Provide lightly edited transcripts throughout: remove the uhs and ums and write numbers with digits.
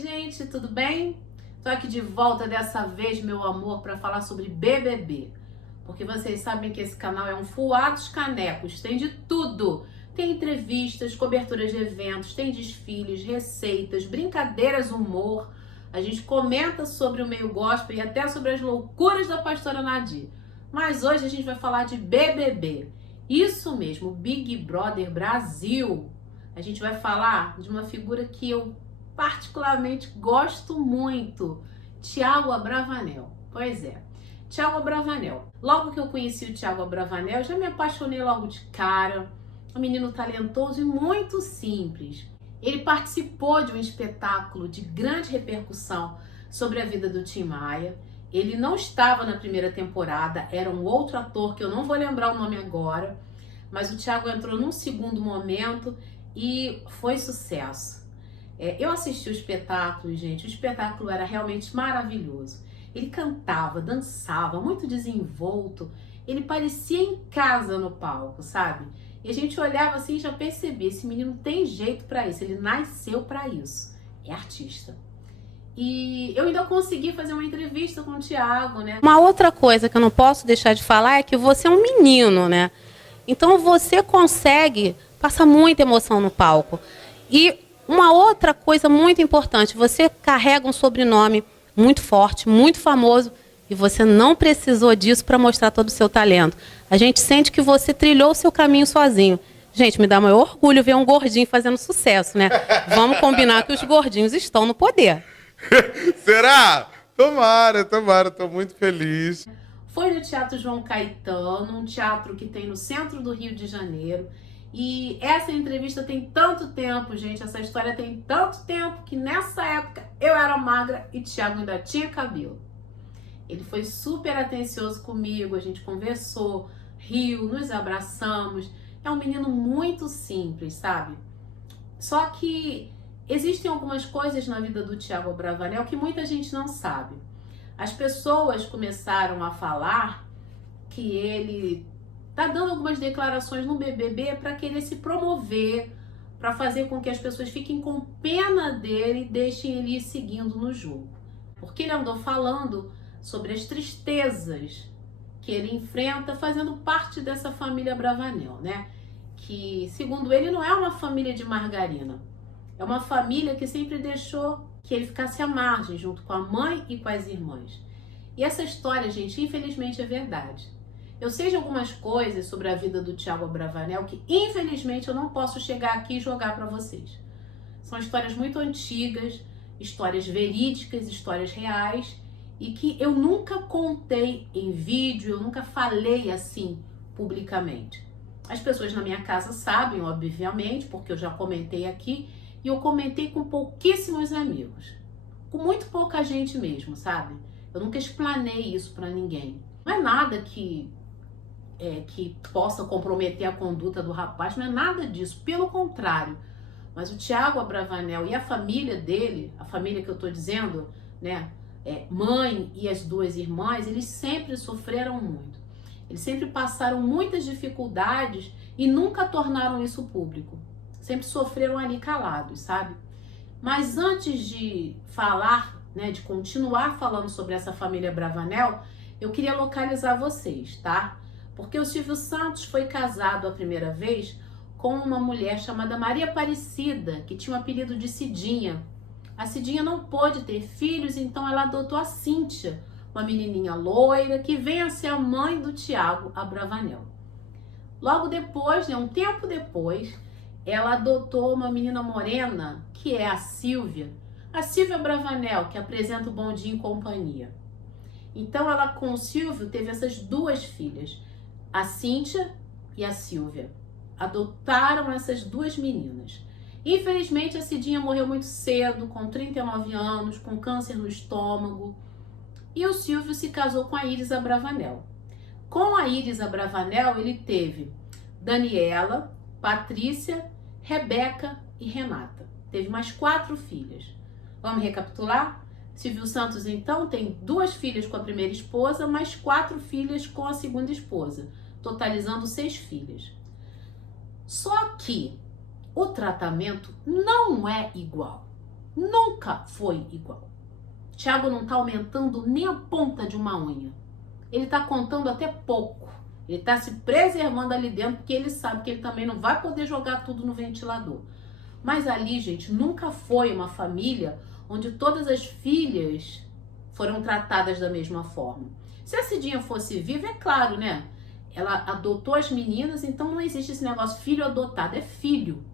gente, tudo bem? Tô aqui de volta dessa vez, meu amor, para falar sobre BBB. Porque vocês sabem que esse canal é um fuá dos canecos, tem de tudo. Tem entrevistas, coberturas de eventos, tem desfiles, receitas, brincadeiras, humor. A gente comenta sobre o meio gospel e até sobre as loucuras da pastora Nadir. Mas hoje a gente vai falar de BBB. Isso mesmo, Big Brother Brasil. A gente vai falar de uma figura que eu particularmente gosto muito, Thiago Abravanel. Pois é, Thiago Abravanel. Logo que eu conheci o Thiago Abravanel, já me apaixonei logo de cara. Um menino talentoso e muito simples. Ele participou de um espetáculo de grande repercussão sobre a vida do Tim Maia. Ele não estava na primeira temporada, era um outro ator que eu não vou lembrar o nome agora, mas o Thiago entrou num segundo momento e foi sucesso. Eu assisti o espetáculo, gente, o espetáculo era realmente maravilhoso. Ele cantava, dançava, muito desenvolto, ele parecia em casa no palco, sabe? E a gente olhava assim e já percebia, esse menino tem jeito pra isso, ele nasceu pra isso, é artista. E eu ainda consegui fazer uma entrevista com o Thiago, né? Uma outra coisa que eu não posso deixar de falar é que você é um menino, né? Então você consegue passar muita emoção no palco. E uma outra coisa muito importante, você carrega um sobrenome muito forte, muito famoso, e você não precisou disso para mostrar todo o seu talento. A gente sente que você trilhou o seu caminho sozinho. Gente, me dá maior orgulho ver um gordinho fazendo sucesso, né? Vamos combinar que os gordinhos estão no poder. Será? Tomara, tô muito feliz. Foi no Teatro João Caetano, um teatro que tem no centro do Rio de Janeiro. E essa entrevista tem tanto tempo, gente, essa história tem tanto tempo que nessa época eu era magra e Thiago ainda tinha cabelo. Ele foi super atencioso comigo, a gente conversou, riu, nos abraçamos. É um menino muito simples, sabe? Só que existem algumas coisas na vida do Thiago Abravanel que muita gente não sabe. As pessoas começaram a falar que ele tá dando algumas declarações no BBB para querer se promover, para fazer com que as pessoas fiquem com pena dele e deixem ele ir seguindo no jogo. Porque ele andou falando sobre as tristezas que ele enfrenta fazendo parte dessa família Abravanel, né? Que, segundo ele, não é uma família de margarina. É uma família que sempre deixou que ele ficasse à margem, junto com a mãe e com as irmãs. E essa história, gente, infelizmente é verdade. Eu sei de algumas coisas sobre a vida do Thiago Abravanel que, infelizmente, eu não posso chegar aqui e jogar para vocês. São histórias muito antigas, histórias verídicas, histórias reais, e que eu nunca contei em vídeo, eu nunca falei assim publicamente. As pessoas na minha casa sabem, obviamente, porque eu já comentei aqui, e eu comentei com pouquíssimos amigos. Com muito pouca gente mesmo, sabe? Eu nunca explanei isso para ninguém. Não é nada que possa comprometer a conduta do rapaz, não é nada disso, pelo contrário. Mas o Thiago Abravanel e a família dele, a família que eu tô dizendo, né, mãe e as duas irmãs, eles sempre sofreram muito. Eles sempre passaram muitas dificuldades e nunca tornaram isso público. Sempre sofreram ali calados, sabe? Mas antes de falar, né, de continuar falando sobre essa família Abravanel, eu queria localizar vocês, tá? Porque o Silvio Santos foi casado a primeira vez com uma mulher chamada Maria Aparecida, que tinha o apelido de Cidinha. A Cidinha não pôde ter filhos, então ela adotou a Cíntia, uma menininha loira que vem a ser a mãe do Thiago Abravanel. Logo depois, né, um tempo depois, ela adotou uma menina morena, que é a Silvia Abravanel, que apresenta o Bom Dia e Companhia. Então ela com o Silvio teve essas duas filhas, a Cíntia e a Silvia. Adotaram essas duas meninas. Infelizmente a Cidinha morreu muito cedo, com 39 anos, com câncer no estômago. E o Silvio se casou com a Iris Abravanel. Com a Iris Abravanel ele teve Daniela, Patrícia, Rebeca e Renata. Teve mais 4 filhas. Vamos recapitular? Silvio Santos, então, tem 2 filhas com a primeira esposa, mais 4 filhas com a segunda esposa, totalizando 6 filhas. Só que o tratamento não é igual. Nunca foi igual. Thiago não tá aumentando nem a ponta de uma unha. Ele tá contando até pouco. Ele tá se preservando ali dentro, porque ele sabe que ele também não vai poder jogar tudo no ventilador. Mas ali, gente, nunca foi uma família onde todas as filhas foram tratadas da mesma forma. Se a Cidinha fosse viva, é claro, né? Ela adotou as meninas, então não existe esse negócio filho adotado, é filho.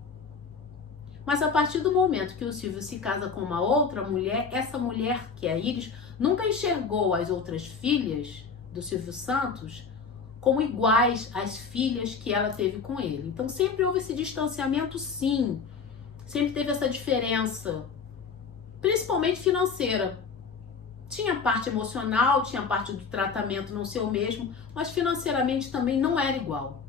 Mas a partir do momento que o Silvio se casa com uma outra mulher, essa mulher, que é a Iris, nunca enxergou as outras filhas do Silvio Santos como iguais às filhas que ela teve com ele. Então sempre houve esse distanciamento, sim. Sempre teve essa diferença, principalmente financeira. Tinha a parte emocional, tinha a parte do tratamento não ser o mesmo, mas financeiramente também não era igual.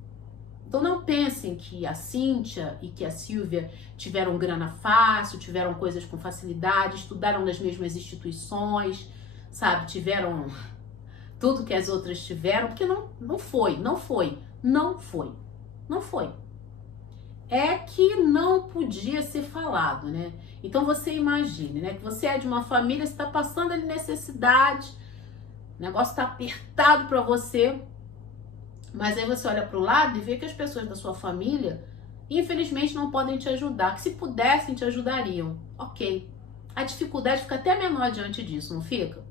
Então não pensem que a Cíntia e que a Silvia tiveram grana fácil, tiveram coisas com facilidade, estudaram nas mesmas instituições, sabe? Tiveram tudo que as outras tiveram, porque não foi. É que não podia ser falado, né? Então você imagine, né? Que você é de uma família, você está passando ali necessidade, o negócio está apertado para você, mas aí você olha para o lado e vê que as pessoas da sua família, infelizmente, não podem te ajudar, que se pudessem te ajudariam. Ok. A dificuldade fica até menor diante disso, não fica?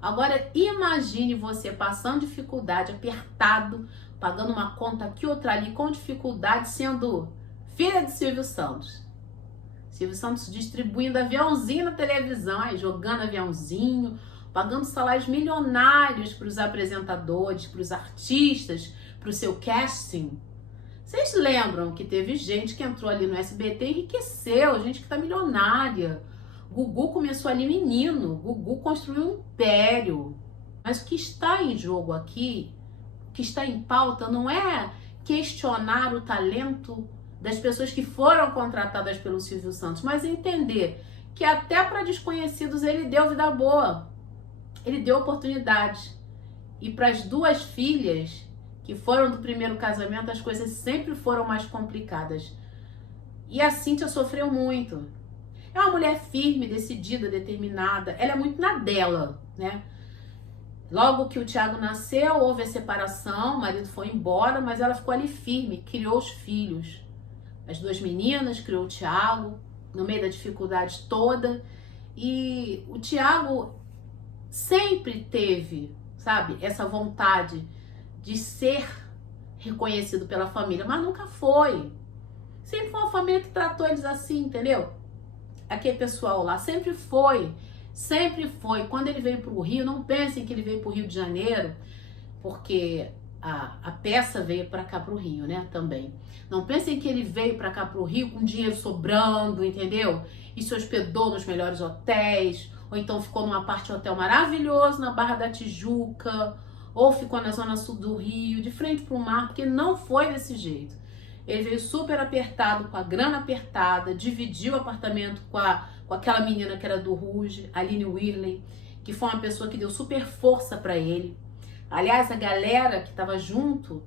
Agora imagine você passando dificuldade, apertado, pagando uma conta aqui, outra ali, com dificuldade, sendo filha de Silvio Santos. Silvio Santos distribuindo aviãozinho na televisão, aí, jogando aviãozinho, pagando salários milionários para os apresentadores, para os artistas, para o seu casting. Vocês lembram que teve gente que entrou ali no SBT e enriqueceu, gente que está milionária. Gugu começou ali menino, Gugu construiu um império. Mas o que está em jogo aqui, o que está em pauta, não é questionar o talento das pessoas que foram contratadas pelo Silvio Santos, mas entender que até para desconhecidos ele deu vida boa, ele deu oportunidade. E para as duas filhas que foram do primeiro casamento, as coisas sempre foram mais complicadas. E a Cíntia sofreu muito. É uma mulher firme, decidida, determinada. Ela é muito na dela, né? Logo que o Thiago nasceu, houve a separação, o marido foi embora, mas ela ficou ali firme, criou os filhos. As duas meninas, criou o Thiago, no meio da dificuldade toda. E o Thiago sempre teve, sabe, essa vontade de ser reconhecido pela família, mas nunca foi. Sempre foi uma família que tratou eles assim, entendeu? Aquele pessoal lá sempre foi. Quando ele veio para o Rio, não pensem que ele veio para o Rio de Janeiro, porque a peça veio para cá para o Rio, né, também. Não pensem que ele veio para cá para o Rio com dinheiro sobrando, entendeu? E se hospedou nos melhores hotéis, ou então ficou numa parte de hotel maravilhoso na Barra da Tijuca, ou ficou na zona sul do Rio, de frente para o mar, porque não foi desse jeito. Ele veio super apertado, com a grana apertada, dividiu o apartamento com aquela menina que era do Rouge, Aline Whirley, que foi uma pessoa que deu super força para ele. Aliás, a galera que estava junto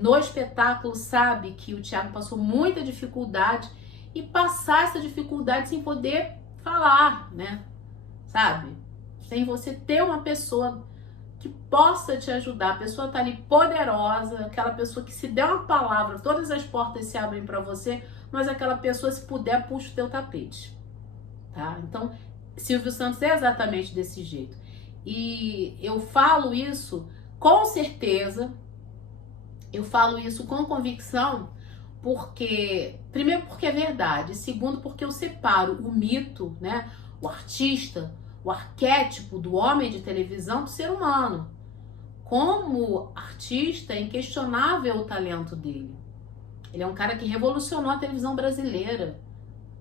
no espetáculo sabe que o Thiago passou muita dificuldade e passar essa dificuldade sem poder falar, né? Sabe? Sem você ter uma pessoa que possa te ajudar. A pessoa tá ali poderosa, aquela pessoa que se der uma palavra, todas as portas se abrem para você, mas aquela pessoa, se puder, puxa o teu tapete. Tá? Então, Silvio Santos é exatamente desse jeito. E eu falo isso com certeza, eu falo isso com convicção, porque, primeiro, porque é verdade, segundo, porque eu separo o mito, né, o artista, o arquétipo do homem de televisão do ser humano. Como artista, é inquestionável o talento dele. Ele é um cara que revolucionou a televisão brasileira,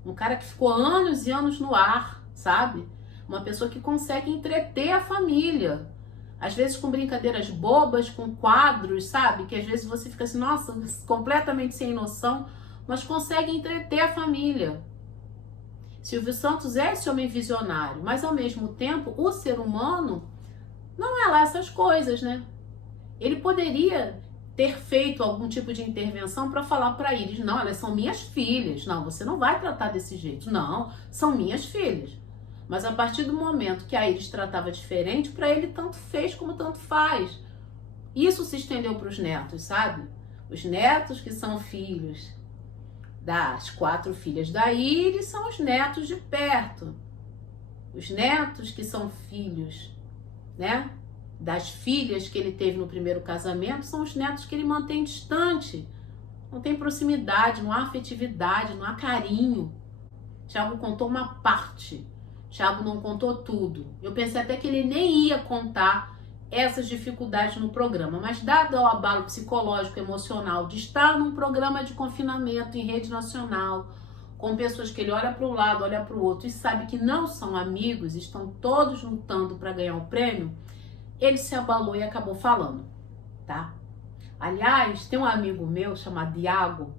um cara que ficou anos e anos no ar, sabe? Uma pessoa que consegue entreter a família. Às vezes com brincadeiras bobas, com quadros, sabe? Que às vezes você fica assim, nossa, completamente sem noção, mas consegue entreter a família. Silvio Santos é esse homem visionário, mas ao mesmo tempo, o ser humano não é lá essas coisas, né? Ele poderia ter feito algum tipo de intervenção para falar para Iris, não, elas são minhas filhas, não, você não vai tratar desse jeito, não, são minhas filhas. Mas a partir do momento que a Iris tratava diferente, para ele tanto fez como tanto faz. Isso se estendeu para os netos, sabe? Os netos que são filhos das 4 filhas da Iris são os netos de perto. Os netos que são filhos, né, das filhas que ele teve no primeiro casamento são os netos que ele mantém distante. Não tem proximidade, não há afetividade, não há carinho. Tiago contou uma parte. Tiago não contou tudo. Eu pensei até que ele nem ia contar essas dificuldades no programa, mas dado o abalo psicológico e emocional de estar num programa de confinamento em rede nacional, com pessoas que ele olha para um lado, olha para o outro e sabe que não são amigos, estão todos lutando para ganhar o prêmio, ele se abalou e acabou falando, tá? Aliás, tem um amigo meu chamado Iago,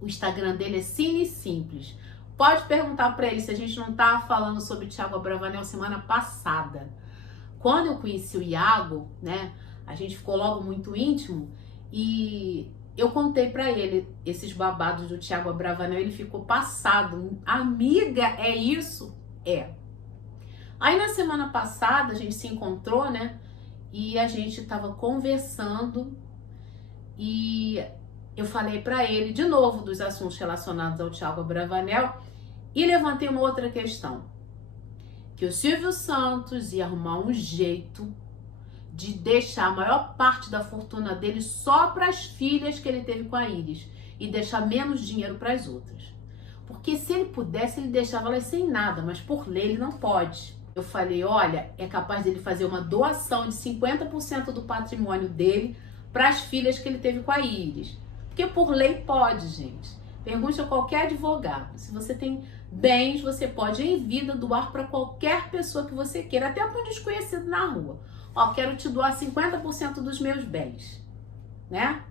o Instagram dele é Cine Simples. Pode perguntar para ele se a gente não estava falando sobre Thiago Abravanel semana passada. Quando eu conheci o Iago, né, a gente ficou logo muito íntimo e eu contei para ele esses babados do Thiago Abravanel, ele ficou passado. Amiga, é isso? É. Aí na semana passada a gente se encontrou, né, e a gente tava conversando e eu falei para ele de novo dos assuntos relacionados ao Thiago Abravanel e levantei uma outra questão. Que o Silvio Santos ia arrumar um jeito de deixar a maior parte da fortuna dele só para as filhas que ele teve com a Iris e deixar menos dinheiro para as outras. Porque se ele pudesse, ele deixava elas sem nada, mas por lei ele não pode. Eu falei, olha, é capaz dele fazer uma doação de 50% do patrimônio dele para as filhas que ele teve com a Iris. Porque por lei pode, gente. Pergunte a qualquer advogado. Se você tem bens, você pode em vida doar para qualquer pessoa que você queira, até para um desconhecido na rua. Ó, quero te doar 50% dos meus bens, né?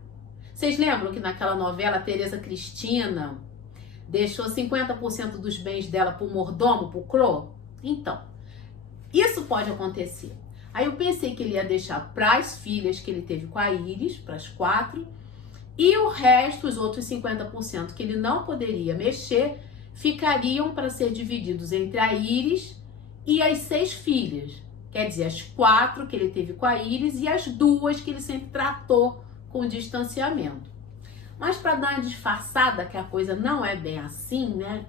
Vocês lembram que naquela novela a Tereza Cristina deixou 50% dos bens dela pro mordomo, pro Clô? Então, isso pode acontecer. Aí eu pensei que ele ia deixar para as filhas que ele teve com a Iris, para as 4, e o resto, os outros 50% que ele não poderia mexer, ficariam para ser divididos entre a Iris e as 6 filhas. Quer dizer, as 4 que ele teve com a Iris e as 2 que ele sempre tratou com distanciamento. Mas para dar uma disfarçada, que a coisa não é bem assim, né?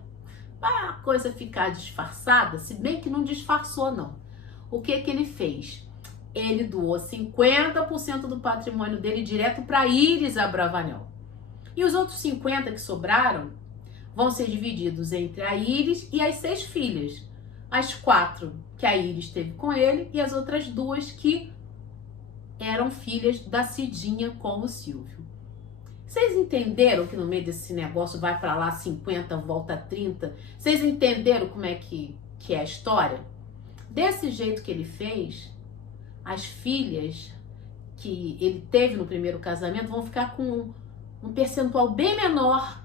Para a coisa ficar disfarçada, se bem que não disfarçou, não. O que que ele fez? Ele doou 50% do patrimônio dele direto para Iris Abravanel. E os outros 50% que sobraram vão ser divididos entre a Iris e as 6 filhas. As 4 que a Iris teve com ele e as outras 2 que eram filhas da Cidinha com o Silvio. Vocês entenderam que no meio desse negócio vai para lá 50, volta 30? Vocês entenderam como é que é a história? Desse jeito que ele fez, as filhas que ele teve no primeiro casamento vão ficar com um percentual bem menor.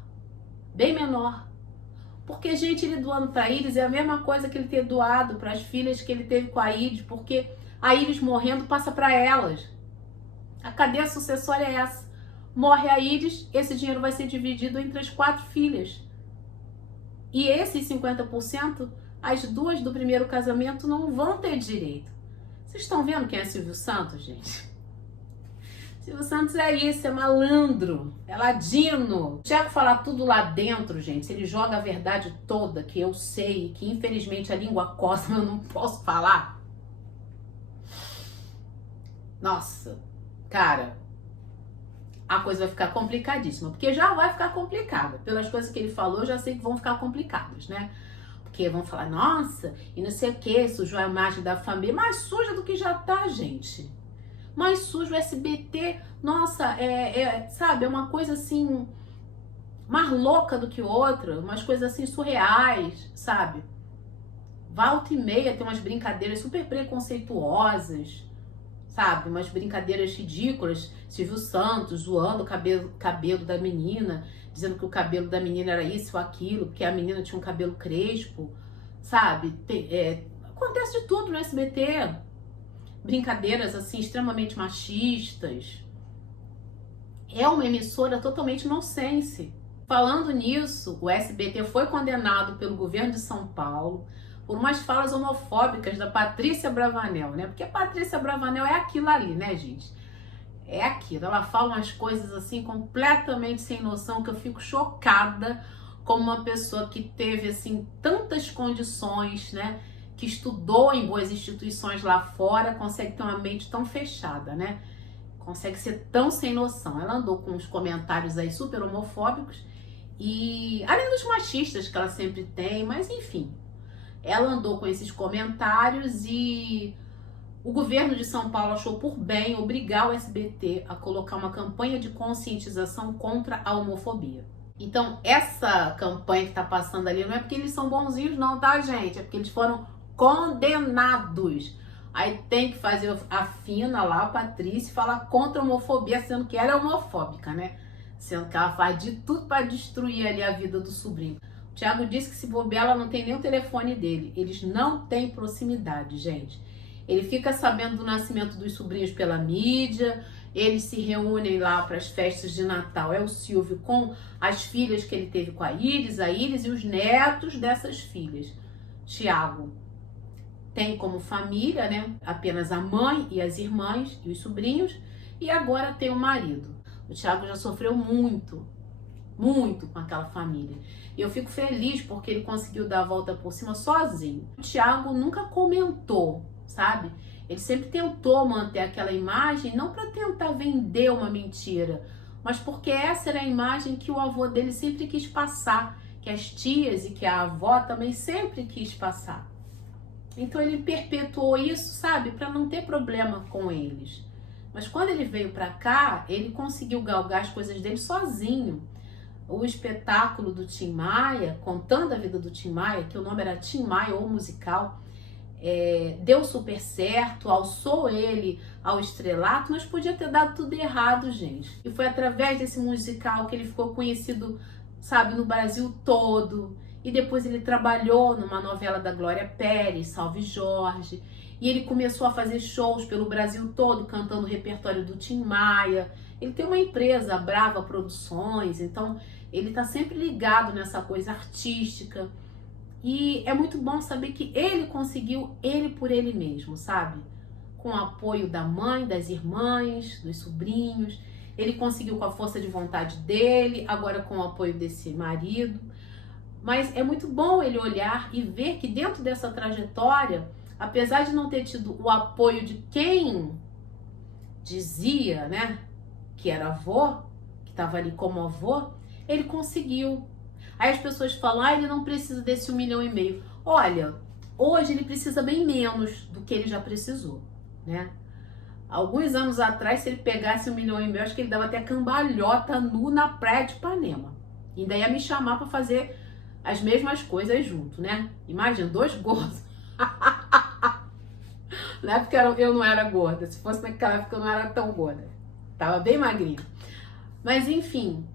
Bem menor. Porque, gente, ele doando para a Iris é a mesma coisa que ele ter doado para as filhas que ele teve com a Iris, porque a Iris morrendo passa para elas. A cadeia sucessória é essa. Morre a Iris, esse dinheiro vai ser dividido entre as 4 filhas. E esses 50%, as 2 do primeiro casamento não vão ter direito. Vocês estão vendo quem é Silvio Santos, gente? Silvio Santos é isso, é malandro, é ladino. O Thiago falar tudo lá dentro, gente, se ele joga a verdade toda, que eu sei, que infelizmente a língua coça, eu não posso falar. Nossa, cara, a coisa vai ficar complicadíssima, porque já vai ficar complicada. Pelas coisas que ele falou, eu já sei que vão ficar complicadas, né? Porque vão falar, nossa, e não sei o que, sujou a imagem da família. Mais suja do que já tá, gente. Mais sujo, o SBT, nossa, sabe, é uma coisa assim, mais louca do que outra, umas coisas assim surreais, sabe? Volta e meia tem umas brincadeiras super preconceituosas, sabe? Umas brincadeiras ridículas, Silvio Santos zoando o cabelo da menina, dizendo que o cabelo da menina era isso ou aquilo, porque a menina tinha um cabelo crespo, sabe? Acontece de tudo no SBT. Brincadeiras assim extremamente machistas, é uma emissora totalmente nonsense. Falando nisso, o SBT foi condenado pelo governo de São Paulo por umas falas homofóbicas da Patrícia Bravanel, né? Porque a Patrícia Bravanel é aquilo ali, né, gente? É aquilo. Ela fala umas coisas assim completamente sem noção que eu fico chocada como uma pessoa que teve assim tantas condições, né? Que estudou em boas instituições lá fora, consegue ter uma mente tão fechada, né? Consegue ser tão sem noção. Ela andou com uns comentários aí super homofóbicos e além dos machistas que ela sempre tem, mas enfim, ela andou com esses comentários e o governo de São Paulo achou por bem obrigar o SBT a colocar uma campanha de conscientização contra a homofobia. Então, essa campanha que tá passando ali não é porque eles são bonzinhos não, tá, gente? É porque eles foram condenados. Aí tem que fazer a fina lá, a Patrícia, falar contra a homofobia, sendo que ela é homofóbica, né? Sendo que ela faz de tudo para destruir ali a vida do sobrinho. O Thiago disse que se bobear, ela não tem nem o telefone dele. Eles não têm proximidade, gente. Ele fica sabendo do nascimento dos sobrinhos pela mídia, eles se reúnem lá para as festas de Natal. É o Silvio com as filhas que ele teve com a Iris e os netos dessas filhas. Thiago tem como família, né, apenas a mãe e as irmãs e os sobrinhos, e agora tem o marido. O Thiago já sofreu muito com aquela família. E eu fico feliz porque ele conseguiu dar a volta por cima sozinho. O Thiago nunca comentou, sabe? Ele sempre tentou manter aquela imagem, não para tentar vender uma mentira, mas porque essa era a imagem que o avô dele sempre quis passar, que as tias e que a avó também sempre quis passar. Então ele perpetuou isso, sabe, para não ter problema com eles. Mas quando ele veio para cá, ele conseguiu galgar as coisas dele sozinho. O espetáculo do Tim Maia, contando a vida do Tim Maia, que o nome era Tim Maia ou musical, deu super certo, alçou ele ao estrelato, mas podia ter dado tudo errado, gente. E foi através desse musical que ele ficou conhecido, sabe, no Brasil todo. E depois ele trabalhou numa novela da Glória Pérez, Salve Jorge. E ele começou a fazer shows pelo Brasil todo, cantando o repertório do Tim Maia. Ele tem uma empresa, Brava Produções, então ele tá sempre ligado nessa coisa artística. E é muito bom saber que ele conseguiu ele por ele mesmo, sabe? Com o apoio da mãe, das irmãs, dos sobrinhos. Ele conseguiu com a força de vontade dele, agora com o apoio desse marido. Mas é muito bom ele olhar e ver que dentro dessa trajetória, apesar de não ter tido o apoio de quem dizia, né, que era avô, que estava ali como avô, ele conseguiu. Aí as pessoas falam, ele não precisa desse 1,5 milhão. Olha, hoje ele precisa bem menos do que ele já precisou, né? Alguns anos atrás, se ele pegasse 1,5 milhão, acho que ele dava até cambalhota nu na praia de Ipanema. E ainda ia me chamar para fazer as mesmas coisas junto, né? Imagina, 2 gordos. Não é porque eu não era gorda. Se fosse naquela época eu não era tão gorda. Tava bem magrinha. Mas enfim,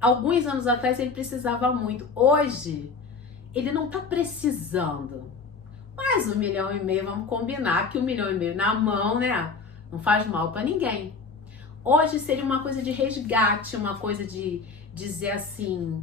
alguns anos atrás ele precisava muito. Hoje, ele não tá precisando. Mas 1,5 milhão, vamos combinar que 1,5 milhão na mão, né? Não faz mal pra ninguém. Hoje seria uma coisa de resgate, uma coisa de dizer assim,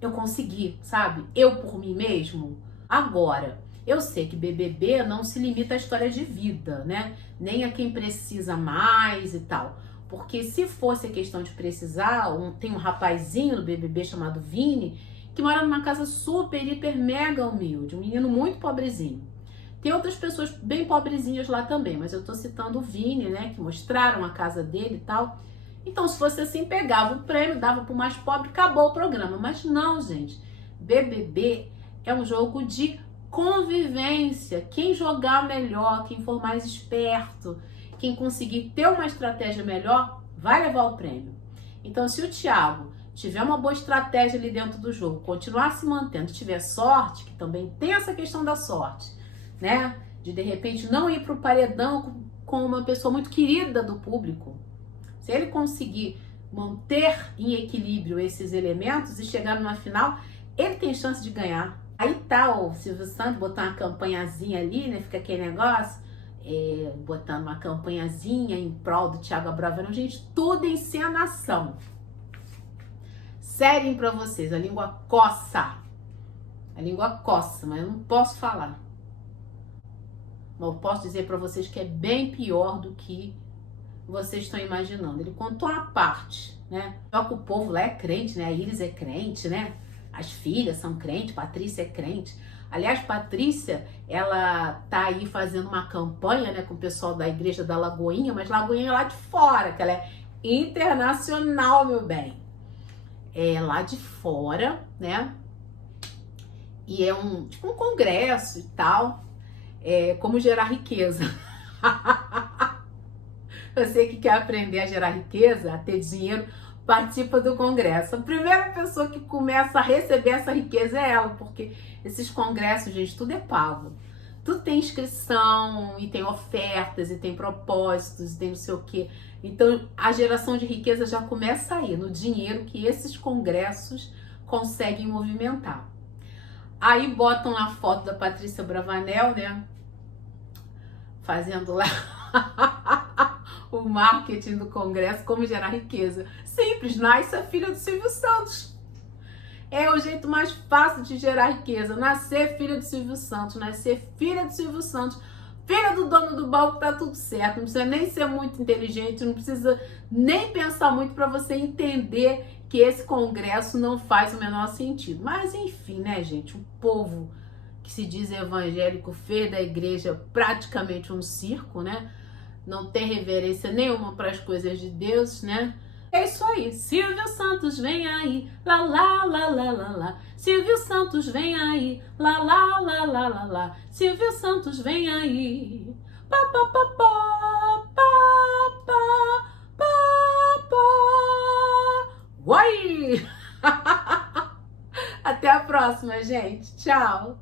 eu consegui, sabe? Eu por mim mesmo. Agora, eu sei que BBB não se limita à história de vida, né? Nem a quem precisa mais e tal. Porque se fosse a questão de precisar, tem um rapazinho no BBB chamado Vini, que mora numa casa super, hiper, mega humilde. Um menino muito pobrezinho. Tem outras pessoas bem pobrezinhas lá também, mas eu tô citando o Vini, né? Que mostraram a casa dele e tal. Então, se fosse assim, pegava o prêmio, dava pro mais pobre, acabou o programa. Mas não, gente. BBB é um jogo de convivência. Quem jogar melhor, quem for mais esperto, quem conseguir ter uma estratégia melhor, vai levar o prêmio. Então, se o Thiago tiver uma boa estratégia ali dentro do jogo, continuar se mantendo, tiver sorte, que também tem essa questão da sorte, né? De repente não ir pro paredão com uma pessoa muito querida do público. Se ele conseguir manter em equilíbrio esses elementos e chegar numa final, ele tem chance de ganhar. Aí tá o Silvio Santos botar uma campanhazinha ali, né? Fica aquele negócio. botando uma campanhazinha em prol do Thiago Abravanel. Gente, tudo encenação. Sério pra vocês, a língua coça. A língua coça, mas eu não posso falar. Mas eu posso dizer pra vocês que é bem pior do que vocês estão imaginando. Ele contou a parte, né? Só que o povo lá é crente, né? A Iris é crente, né? As filhas são crentes, Patrícia é crente. Aliás, Patrícia, ela tá aí fazendo uma campanha, né, com o pessoal da igreja da Lagoinha, mas Lagoinha é lá de fora, que ela é internacional, meu bem. É lá de fora, né? E é tipo um congresso e tal. Como gerar riqueza. Você que quer aprender a gerar riqueza, a ter dinheiro, participa do congresso. A primeira pessoa que começa a receber essa riqueza é ela, porque esses congressos, gente, tudo é pago. Tudo tem inscrição, e tem ofertas, e tem propósitos, e tem não sei o quê. Então, a geração de riqueza já começa aí, no dinheiro que esses congressos conseguem movimentar. Aí botam a foto da Patrícia Abravanel, né? Fazendo lá o marketing do congresso, como gerar riqueza. Simples, nasce a filha do Silvio Santos. É o jeito mais fácil de gerar riqueza. Nascer filha do Silvio Santos, nascer filha do Silvio Santos, filha do dono do banco, tá tudo certo. Não precisa nem ser muito inteligente, não precisa nem pensar muito para você entender que esse congresso não faz o menor sentido. Mas enfim, né, gente? O povo que se diz evangélico fez da igreja praticamente um circo, né? Não tem reverência nenhuma para as coisas de Deus, né? É isso aí. Silvio Santos vem aí, lá lá lá lá lá lá. Silvio Santos vem aí, lá lá lá lá lá lá. Silvio Santos vem aí. Pá pá pá pá pá pá pá pá. Oi! Até a próxima, gente. Tchau.